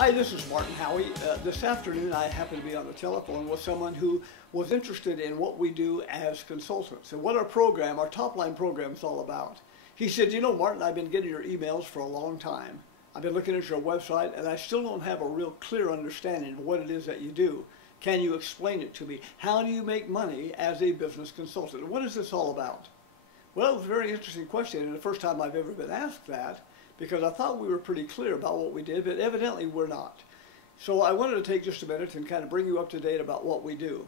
Hi, this is Martin Howey. This afternoon I happened to be on the telephone with someone who was interested in what we do as consultants and what our TopLine program is all about. He said, you know, Martin, I've been getting your emails for a long time. I've been looking at your website and I still don't have a real clear understanding of what it is that you do. Can you explain it to me? How do you make money as a business consultant? What is this all about? Well, it was a very interesting question, and the first time I've ever been asked that, because I thought we were pretty clear about what we did, but evidently we're not. So I wanted to take just a minute and kind of bring you up to date about what we do.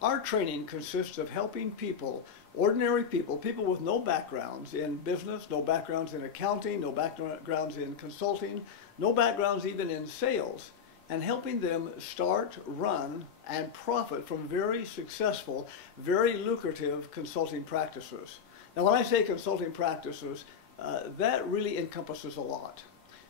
Our training consists of helping people, ordinary people, people with no backgrounds in business, no backgrounds in accounting, no backgrounds in consulting, no backgrounds even in sales, and helping them start, run, and profit from very successful, very lucrative consulting practices. Now, when I say consulting practices, that really encompasses a lot.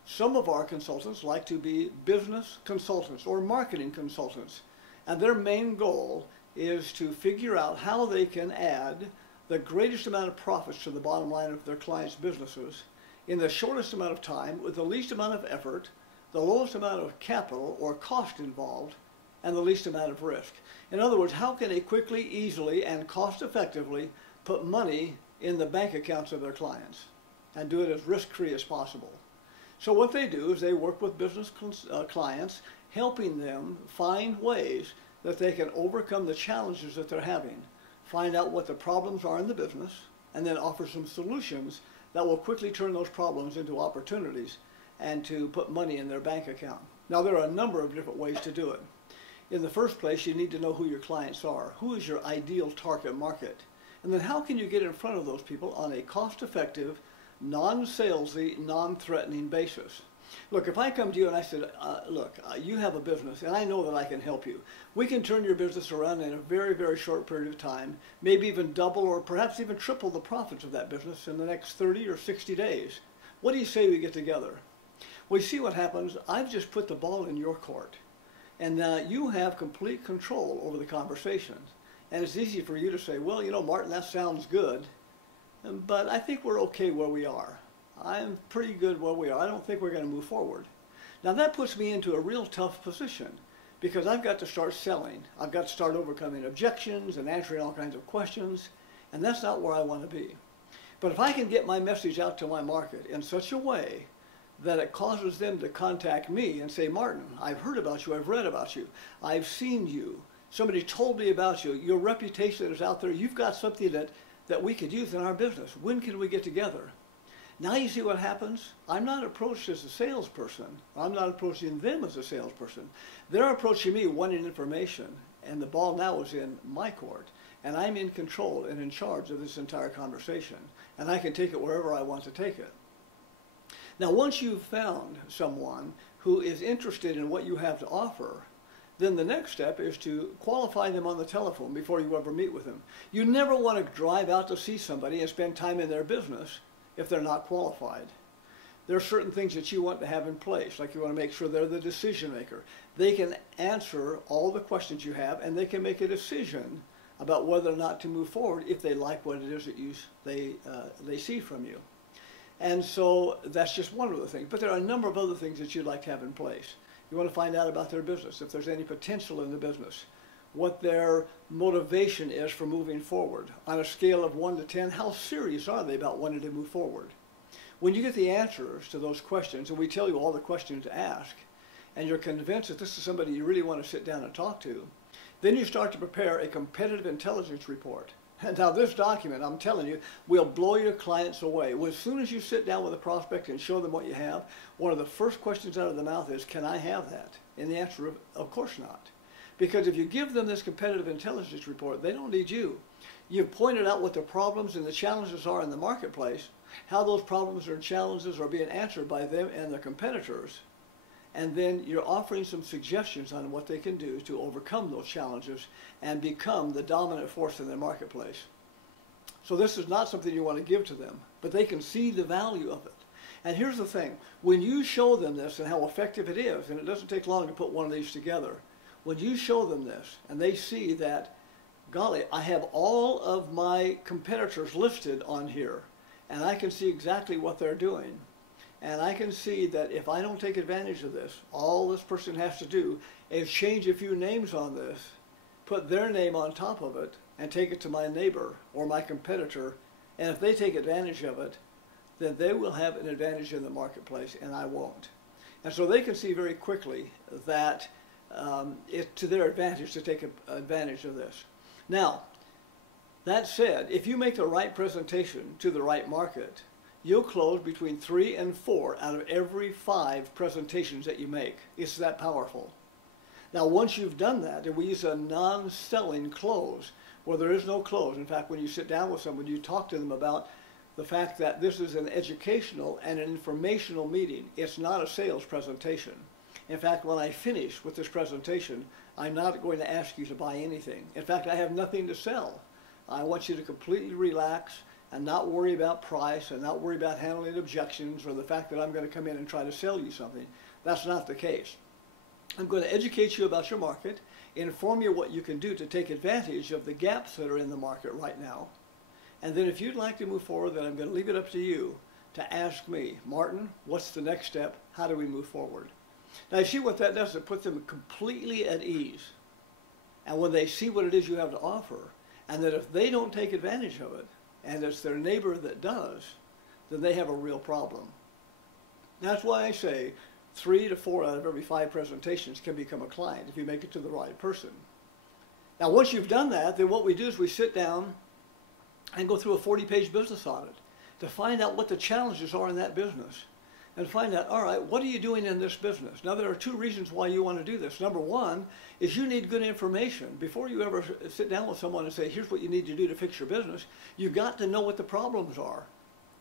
Some of our consultants like to be business consultants or marketing consultants, and their main goal is to figure out how they can add the greatest amount of profits to the bottom line of their clients' businesses in the shortest amount of time with the least amount of effort, the lowest amount of capital or cost involved, and the least amount of risk. In other words, how can they quickly, easily, and cost-effectively put money in the bank accounts of their clients and do it as risk-free as possible. So what they do is they work with business clients, helping them find ways that they can overcome the challenges that they're having, find out what the problems are in the business, and then offer some solutions that will quickly turn those problems into opportunities and to put money in their bank account. Now, there are a number of different ways to do it. In the first place, you need to know who your clients are. Who is your ideal target market? And then how can you get in front of those people on a cost-effective, non-salesy, non-threatening basis? Look, if I come to you and I said, look, you have a business and I know that I can help you. We can turn your business around in a very, very short period of time, maybe even double or perhaps even triple the profits of that business in the next 30 or 60 days. What do you say we get together? Well, you see what happens? I've just put the ball in your court, and you have complete control over the conversation. And it's easy for you to say, well, you know, Martin, that sounds good, but I think we're okay where we are. I'm pretty good where we are. I don't think we're going to move forward. Now, that puts me into a real tough position because I've got to start selling. I've got to start overcoming objections and answering all kinds of questions, and that's not where I want to be. But if I can get my message out to my market in such a way that it causes them to contact me and say, Martin, I've heard about you, I've read about you, I've seen you, somebody told me about you, your reputation is out there, you've got something that we could use in our business. When can we get together? Now you see what happens? I'm not approached as a salesperson. I'm not approaching them as a salesperson. They're approaching me wanting information, and the ball now is in my court, and I'm in control and in charge of this entire conversation, and I can take it wherever I want to take it. Now, once you've found someone who is interested in what you have to offer, then the next step is to qualify them on the telephone before you ever meet with them. You never want to drive out to see somebody and spend time in their business if they're not qualified. There are certain things that you want to have in place, like you want to make sure they're the decision maker. They can answer all the questions you have, and they can make a decision about whether or not to move forward if they like what it is that they see from you. And so that's just one of the things. But there are a number of other things that you'd like to have in place. You want to find out about their business, if there's any potential in the business, what their motivation is for moving forward. On a scale of 1 to 10, how serious are they about wanting to move forward? When you get the answers to those questions, and we tell you all the questions to ask, and you're convinced that this is somebody you really want to sit down and talk to, then you start to prepare a competitive intelligence report. And now this document, I'm telling you, will blow your clients away. Well, as soon as you sit down with a prospect and show them what you have, one of the first questions out of the mouth is, can I have that? And the answer is, of course not. Because if you give them this competitive intelligence report, they don't need you. You've pointed out what the problems and the challenges are in the marketplace, how those problems and challenges are being answered by them and their competitors, and then you're offering some suggestions on what they can do to overcome those challenges and become the dominant force in their marketplace. So this is not something you want to give to them, but they can see the value of it. And here's the thing, when you show them this and how effective it is, and it doesn't take long to put one of these together, when you show them this and they see that, golly, I have all of my competitors listed on here and I can see exactly what they're doing, And I can see that if I don't take advantage of this, all this person has to do is change a few names on this, put their name on top of it, and take it to my neighbor or my competitor. And if they take advantage of it, then they will have an advantage in the marketplace and I won't. And so they can see very quickly that it's to their advantage to take advantage of this. Now, that said, if you make the right presentation to the right market, you'll close between 3 and 4 out of every 5 presentations that you make. It's that powerful. Now, once you've done that, and we use a non-selling close, where there is no close. In fact, when you sit down with someone, you talk to them about the fact that this is an educational and an informational meeting. It's not a sales presentation. In fact, when I finish with this presentation, I'm not going to ask you to buy anything. In fact, I have nothing to sell. I want you to completely relax and not worry about price and not worry about handling objections or the fact that I'm going to come in and try to sell you something. That's not the case. I'm going to educate you about your market, inform you what you can do to take advantage of the gaps that are in the market right now. And then if you'd like to move forward, then I'm going to leave it up to you to ask me, Martin, what's the next step? How do we move forward? Now, you see what that does? It puts them completely at ease. And when they see what it is you have to offer, and that if they don't take advantage of it, and it's their neighbor that does, then they have a real problem. That's why I say 3 to 4 out of every 5 presentations can become a client if you make it to the right person. Now, once you've done that, then what we do is we sit down and go through a 40-page business audit to find out what the challenges are in that business and find out, all right, what are you doing in this business? Now, there are 2 reasons why you want to do this. Number one is you need good information. Before you ever sit down with someone and say, here's what you need to do to fix your business, you've got to know what the problems are.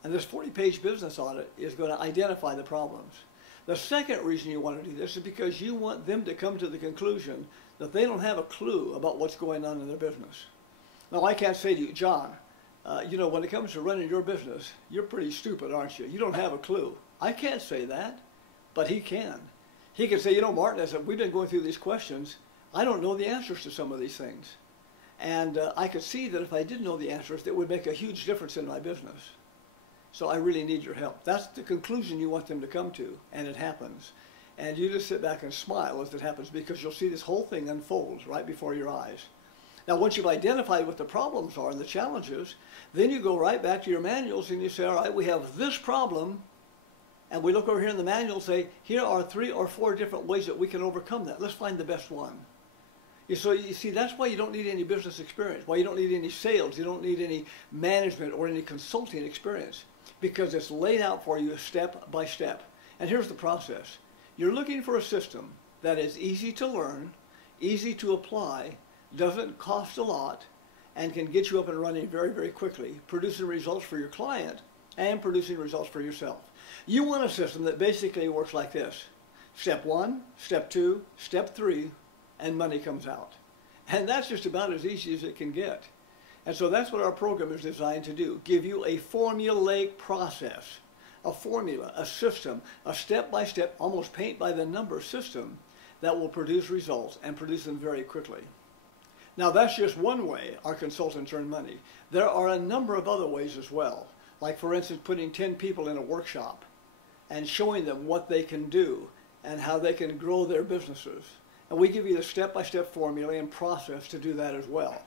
And this 40-page business audit is going to identify the problems. The second reason you want to do this is because you want them to come to the conclusion that they don't have a clue about what's going on in their business. Now, I can't say to you, John, you know, when it comes to running your business, you're pretty stupid, aren't you? You don't have a clue. I can't say that, but he can. He can say, you know, Martin, I said, we've been going through these questions. I don't know the answers to some of these things. And I could see that if I did know the answers, it would make a huge difference in my business. So I really need your help. That's the conclusion you want them to come to, and it happens. And you just sit back and smile as it happens because you'll see this whole thing unfolds right before your eyes. Now, once you've identified what the problems are and the challenges, then you go right back to your manuals and you say, all right, we have this problem, and we look over here in the manual and say, here are 3 or 4 different ways that we can overcome that. Let's find the best one. So you see, that's why you don't need any business experience, why you don't need any sales, you don't need any management or any consulting experience, because it's laid out for you step by step. And here's the process. You're looking for a system that is easy to learn, easy to apply, doesn't cost a lot, and can get you up and running very, very quickly, producing results for your client and producing results for yourself. You want a system that basically works like this. Step 1, step 2, step 3, and money comes out. And that's just about as easy as it can get. And so that's what our program is designed to do, give you a formulaic process, a formula, a system, a step-by-step, almost paint-by-the-number system that will produce results and produce them very quickly. Now, that's just one way our consultants earn money. There are a number of other ways as well, like, for instance, putting 10 people in a workshop and showing them what they can do and how they can grow their businesses. And we give you the step-by-step formula and process to do that as well.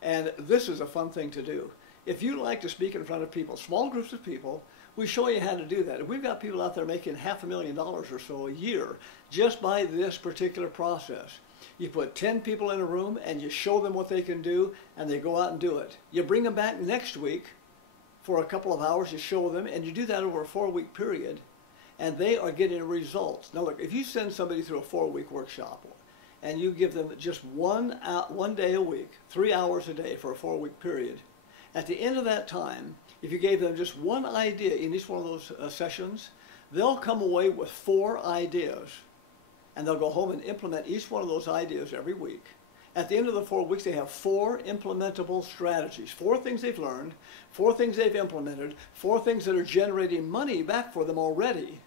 And this is a fun thing to do. If you like to speak in front of people, small groups of people, we show you how to do that. And we've got people out there making $500,000 or so a year just by this particular process. You put 10 people in a room and you show them what they can do, and they go out and do it. You bring them back next week for a couple of hours, you show them, and you do that over a 4-week period, and they are getting results. Now look, if you send somebody through a 4-week workshop and you give them just one day a week, 3 hours a day for a 4-week period, at the end of that time, if you gave them just one idea in each one of those sessions, they'll come away with 4 ideas. And they'll go home and implement each one of those ideas every week. At the end of the 4 weeks, they have 4 implementable strategies, 4 things they've learned, 4 things they've implemented, 4 things that are generating money back for them already.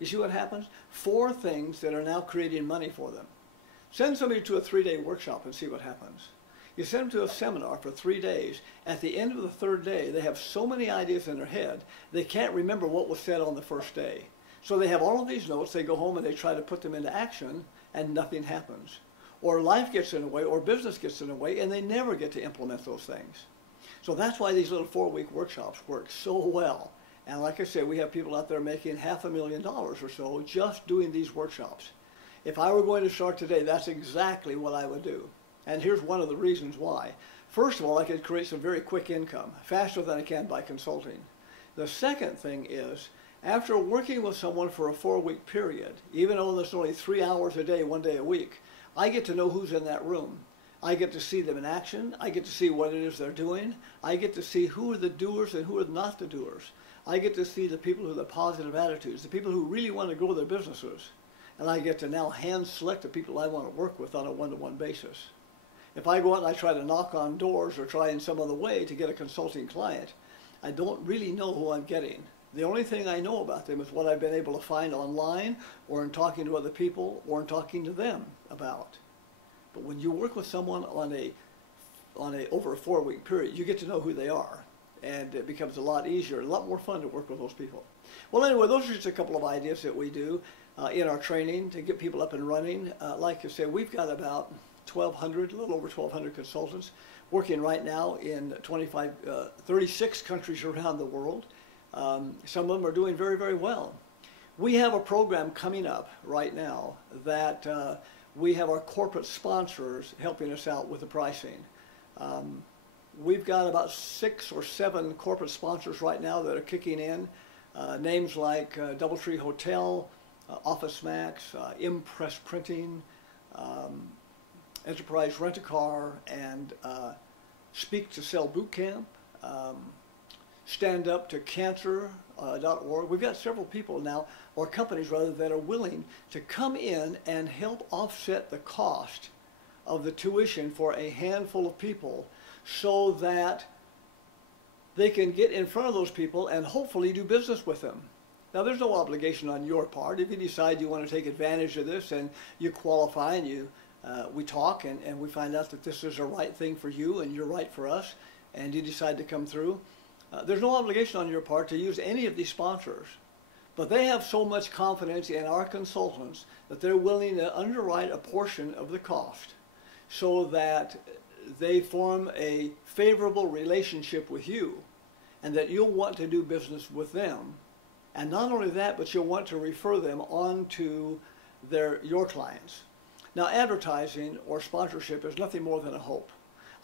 You see what happens? 4 things that are now creating money for them. Send somebody to a 3-day workshop and see what happens. You send them to a seminar for 3 days. At the end of the 3rd day, they have so many ideas in their head, they can't remember what was said on the first day. So they have all of these notes, they go home and they try to put them into action, and nothing happens. Or life gets in the way, or business gets in the way, and they never get to implement those things. So that's why these little 4-week workshops work so well. And like I said, we have people out there making $500,000 or so just doing these workshops. If I were going to start today, that's exactly what I would do. And here's one of the reasons why. First of all, I could create some very quick income, faster than I can by consulting. The second thing is, after working with someone for a 4-week period, even though there's only 3 hours a day, 1 day a week, I get to know who's in that room. I get to see them in action. I get to see what it is they're doing. I get to see who are the doers and who are not the doers. I get to see the people who have the positive attitudes, the people who really want to grow their businesses. And I get to now hand select the people I want to work with on a one-to-one basis. If I go out and I try to knock on doors or try in some other way to get a consulting client, I don't really know who I'm getting. The only thing I know about them is what I've been able to find online or in talking to other people or in talking to them about. But when you work with someone on over a 4-week period, you get to know who they are. And it becomes a lot easier, a lot more fun to work with those people. Well, anyway, those are just a couple of ideas that we do in our training to get people up and running. Like I said, we've got about 1,200, a little over 1,200 consultants working right now in 36 countries around the world. Some of them are doing very, very well. We have a program coming up right now that we have our corporate sponsors helping us out with the pricing. We've got about 6 or 7 corporate sponsors right now that are kicking in. Names like Doubletree Hotel, Office Max, Impress Printing, Enterprise Rent-A-Car, and Speak to Sell Bootcamp, Stand Up to Cancer.org. We've got several people now, or companies rather, that are willing to come in and help offset the cost of the tuition for a handful of people so that they can get in front of those people and hopefully do business with them. Now, there's no obligation on your part. If you decide you want to take advantage of this and you qualify and we talk and we find out that this is the right thing for you and you're right for us and you decide to come through, there's no obligation on your part to use any of these sponsors. But they have so much confidence in our consultants that they're willing to underwrite a portion of the cost so that they form a favorable relationship with you and that you'll want to do business with them. And not only that, but you'll want to refer them on to your clients. Now, advertising or sponsorship is nothing more than a hope.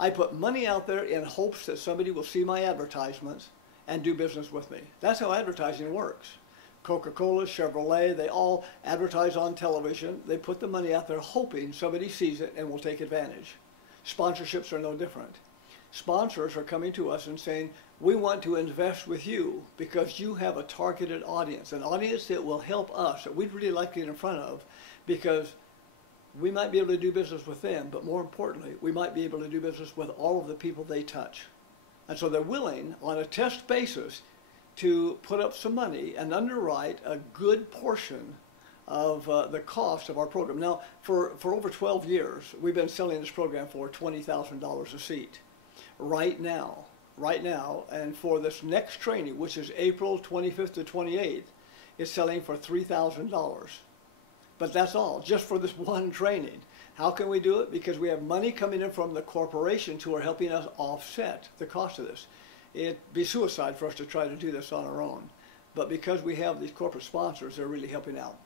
I put money out there in hopes that somebody will see my advertisements and do business with me. That's how advertising works. Coca-Cola, Chevrolet, they all advertise on television. They put the money out there hoping somebody sees it and will take advantage. Sponsorships are no different. Sponsors are coming to us and saying, we want to invest with you because you have a targeted audience, an audience that will help us, that we'd really like to get in front of, because we might be able to do business with them, but more importantly, we might be able to do business with all of the people they touch. And so they're willing, on a test basis, to put up some money and underwrite a good portion of the cost of our program. Now, for over 12 years, we've been selling this program for $20,000 a seat. Right now, and for this next training, which is April 25th to 28th, it's selling for $3,000. But that's all, just for this one training. How can we do it? Because we have money coming in from the corporations who are helping us offset the cost of this. It'd be suicide for us to try to do this on our own. But because we have these corporate sponsors, they're really helping out.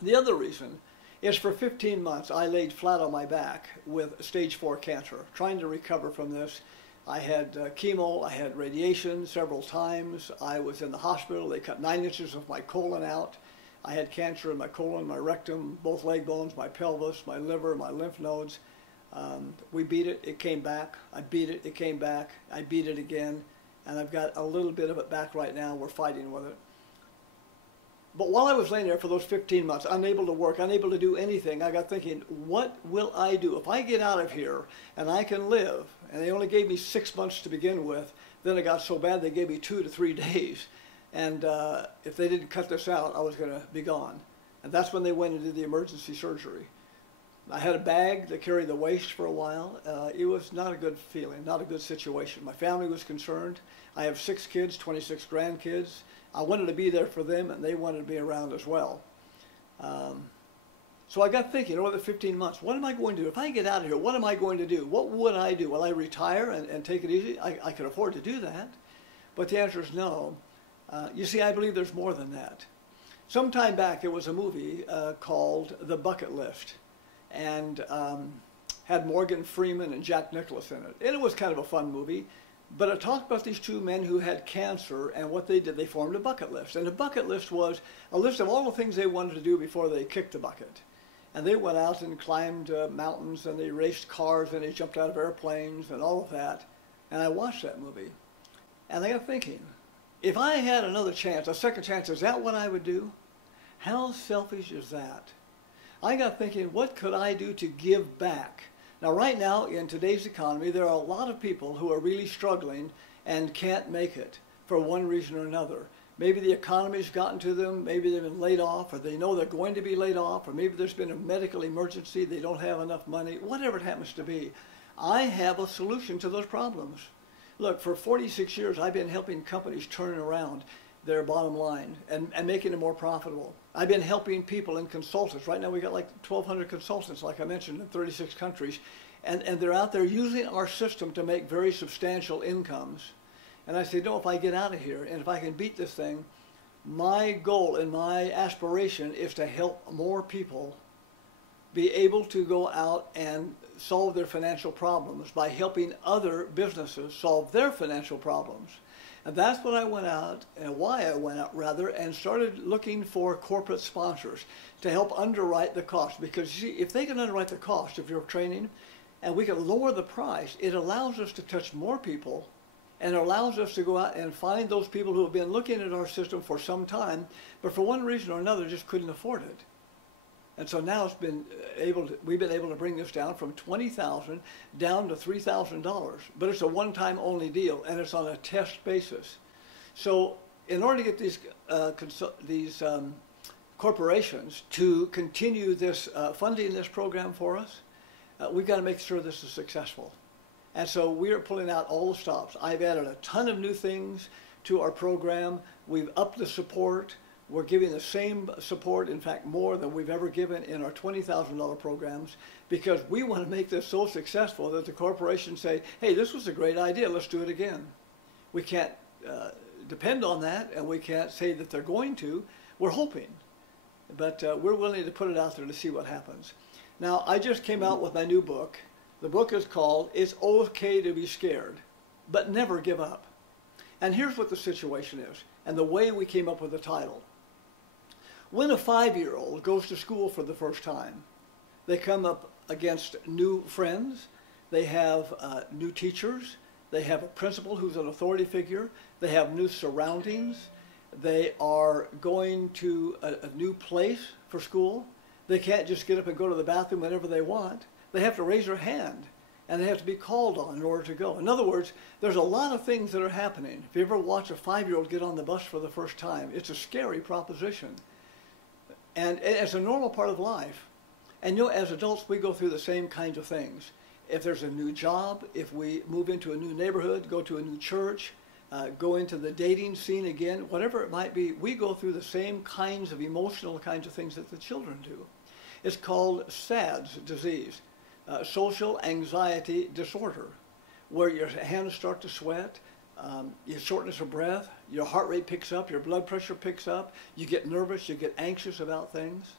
The other reason is for 15 months I laid flat on my back with stage 4 cancer, trying to recover from this. I had chemo, I had radiation several times. I was in the hospital. They cut 9 inches of my colon out. I had cancer in my colon, my rectum, both leg bones, my pelvis, my liver, my lymph nodes. We beat it, it came back. I beat it, it came back. I beat it again. And I've got a little bit of it back right now. We're fighting with it. But while I was laying there for those 15 months, unable to work, unable to do anything, I got thinking, what will I do? If I get out of here and I can live, and they only gave me 6 months to begin with, then it got so bad they gave me 2 to 3 days. And if they didn't cut this out, I was going to be gone. And that's when they went and did the emergency surgery. I had a bag that carried the waste for a while. It was not a good feeling, not a good situation. My family was concerned. I have 6 kids, 26 grandkids. I wanted to be there for them, and they wanted to be around as well. So I got thinking over the 15 months, what am I going to do? If I get out of here, what am I going to do? What would I do? Will I retire and take it easy? I could afford to do that. But the answer is no. You see, I believe there's more than that. Some time back, there was a movie called The Bucket List, and had Morgan Freeman and Jack Nicklaus in it. And it was kind of a fun movie, but it talked about these 2 men who had cancer, and what they did, they formed a bucket list. And the bucket list was a list of all the things they wanted to do before they kicked the bucket. And they went out and climbed mountains, and they raced cars, and they jumped out of airplanes, and all of that. And I watched that movie, and I got thinking, if I had another chance, a second chance, is that what I would do? How selfish is that? I got thinking, what could I do to give back? Now, right now, in today's economy, there are a lot of people who are really struggling and can't make it for one reason or another. Maybe the economy's gotten to them, maybe they've been laid off, or they know they're going to be laid off, or maybe there's been a medical emergency, they don't have enough money, whatever it happens to be. I have a solution to those problems. Look, for 46 years, I've been helping companies turn around their bottom line and making it more profitable. I've been helping people and consultants. Right now we got like 1,200 consultants, like I mentioned, in 36 countries. And they're out there using our system to make very substantial incomes. And I say, no, if I get out of here and if I can beat this thing, my goal and my aspiration is to help more people be able to go out and solve their financial problems by helping other businesses solve their financial problems. And that's what I went out, and why I went out, rather, and started looking for corporate sponsors to help underwrite the cost. Because you see, if they can underwrite the cost of your training, and we can lower the price, it allows us to touch more people, and it allows us to go out and find those people who have been looking at our system for some time, but for one reason or another just couldn't afford it. And so now we've been able to bring this down from $20,000 down to $3,000. But it's a one-time only deal, and it's on a test basis. So in order to get these corporations to continue this funding this program for us, we've got to make sure this is successful. And so we are pulling out all the stops. I've added a ton of new things to our program. We've upped the support. We're giving the same support, in fact, more than we've ever given in our $20,000 programs, because we want to make this so successful that the corporations say, hey, this was a great idea, let's do it again. We can't depend on that, and we can't say that they're going to. We're hoping, but we're willing to put it out there to see what happens. Now, I just came out with my new book. The book is called It's Okay to Be Scared, but Never Give Up. And here's what the situation is, and the way we came up with the title. When a 5-year-old goes to school for the first time, they come up against new friends, they have new teachers, they have a principal who's an authority figure, they have new surroundings, they are going to a new place for school. They can't just get up and go to the bathroom whenever they want. They have to raise their hand, and they have to be called on in order to go. In other words, there's a lot of things that are happening. If you ever watch a 5-year-old get on the bus for the first time, it's a scary proposition. And it's a normal part of life. And you know, as adults, we go through the same kinds of things. If there's a new job, if we move into a new neighborhood, go to a new church, go into the dating scene again, whatever it might be, we go through the same kinds of emotional kinds of things that the children do. It's called SADS disease, social anxiety disorder, where your hands start to sweat, your shortness of breath, your heart rate picks up, your blood pressure picks up, you get nervous, you get anxious about things,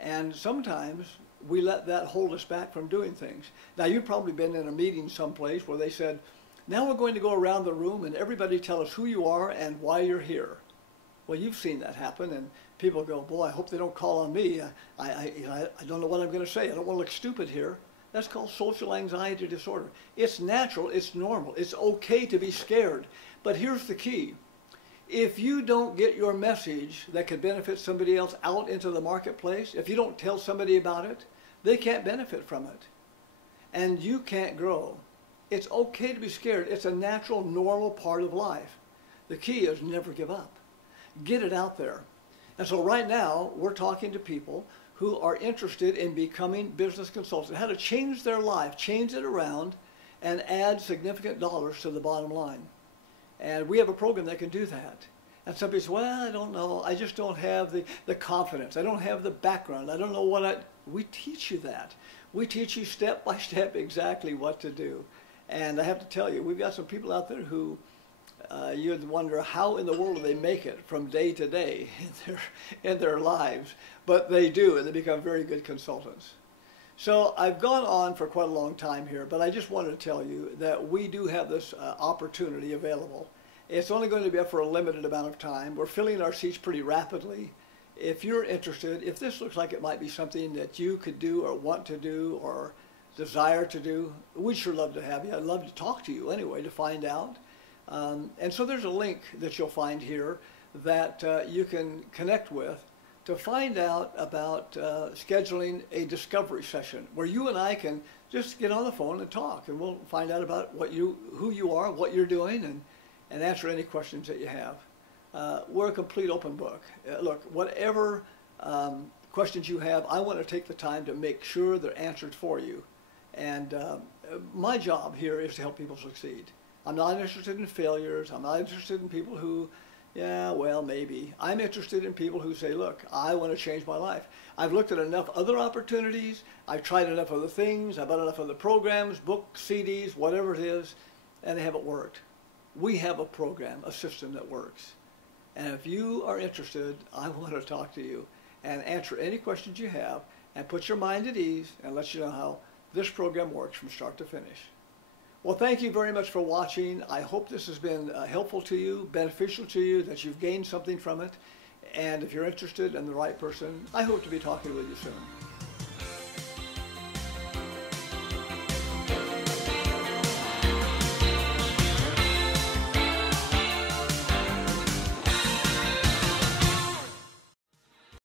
and sometimes we let that hold us back from doing things. Now, you've probably been in a meeting someplace where they said, now we're going to go around the room and everybody tell us who you are and why you're here. Well, you've seen that happen, and people go, boy, I hope they don't call on me. I don't know what I'm going to say. I don't want to look stupid here. That's called social anxiety disorder. It's natural, it's normal, it's okay to be scared. But here's the key. If you don't get your message that could benefit somebody else out into the marketplace, if you don't tell somebody about it, they can't benefit from it. And you can't grow. It's okay to be scared. It's a natural, normal part of life. The key is never give up. Get it out there. And so right now, we're talking to people who are interested in becoming business consultants, how to change their life, change it around, and add significant dollars to the bottom line. And we have a program that can do that. And some people say, well, I don't know, I just don't have the confidence, I don't have the background, I don't know what we teach you that. We teach you step by step exactly what to do. And I have to tell you, we've got some people out there who you'd wonder how in the world do they make it from day to day in their lives. But they do, and they become very good consultants. So I've gone on for quite a long time here, but I just wanted to tell you that we do have this opportunity available. It's only going to be up for a limited amount of time. We're filling our seats pretty rapidly. If you're interested, if this looks like it might be something that you could do or want to do or desire to do, we'd sure love to have you. I'd love to talk to you anyway to find out. And so there's a link that you'll find here that you can connect with to find out about scheduling a discovery session where you and I can just get on the phone and talk, and we'll find out about who you are, what you're doing, and answer any questions that you have. We're a complete open book. Look, whatever questions you have, I want to take the time to make sure they're answered for you. And my job here is to help people succeed. I'm not interested in failures. I'm not interested in people who, yeah, well, maybe. I'm interested in people who say, look, I want to change my life. I've looked at enough other opportunities. I've tried enough other things. I've bought enough other programs, books, CDs, whatever it is, and they haven't worked. We have a program, a system that works. And if you are interested, I want to talk to you and answer any questions you have and put your mind at ease and let you know how this program works from start to finish. Well, thank you very much for watching. I hope this has been helpful to you, beneficial to you, that you've gained something from it. And if you're interested in the right person, I hope to be talking with you soon.